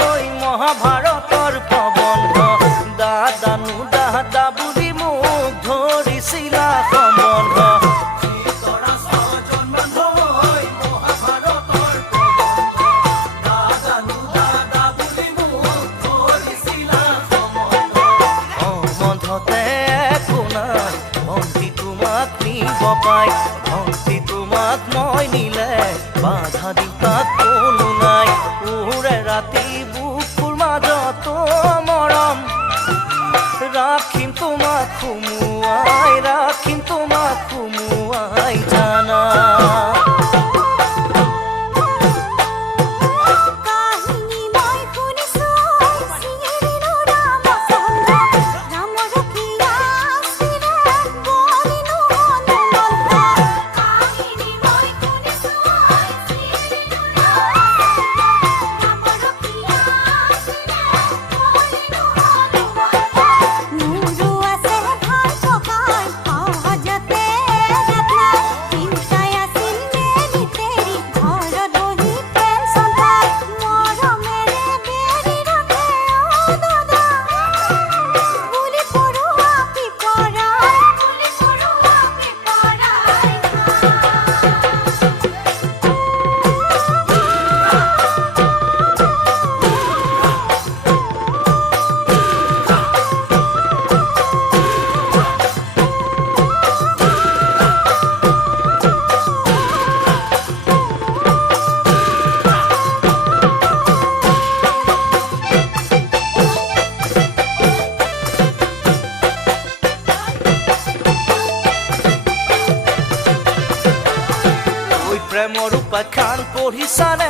হৈ মহাভাৰতৰ প্ৰবন্ধ দাদানো দাদা বুলি মোক ধৰিছিলা সম্বন্ধ ভক্তি তোমাক মই নিলে বাধা দিতাক কোনো নাই উৰে ৰাতি বুকুৰ মাজত মৰম ৰাখিম তোমাক সুমুৱাই জানা প্ৰেমৰ উপাখ্যান পঢ়িছানে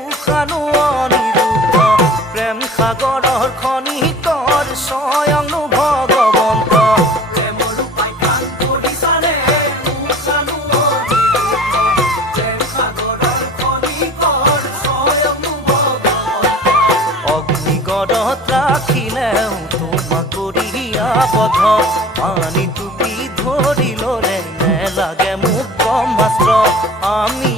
উশানো অনিৰুদ্ধ প্ৰেম সাগৰৰ খনিকৰ স্বয়ংনো ভগৱন্ত প্ৰেমৰ উপাখ্যান পঢ়িছানে উশানো অনিৰুদ্ধ প্ৰেম সাগৰৰ খনিকৰ স্বয়ংনো ভগৱন্ত অগ্নিগড়ত ৰাখিলেও তোমাক কৰি আবদ্ধ পানী টুপি ধৰি ললে নেলাগে মোক ব্ৰহ্মাস্ত্ৰ আমি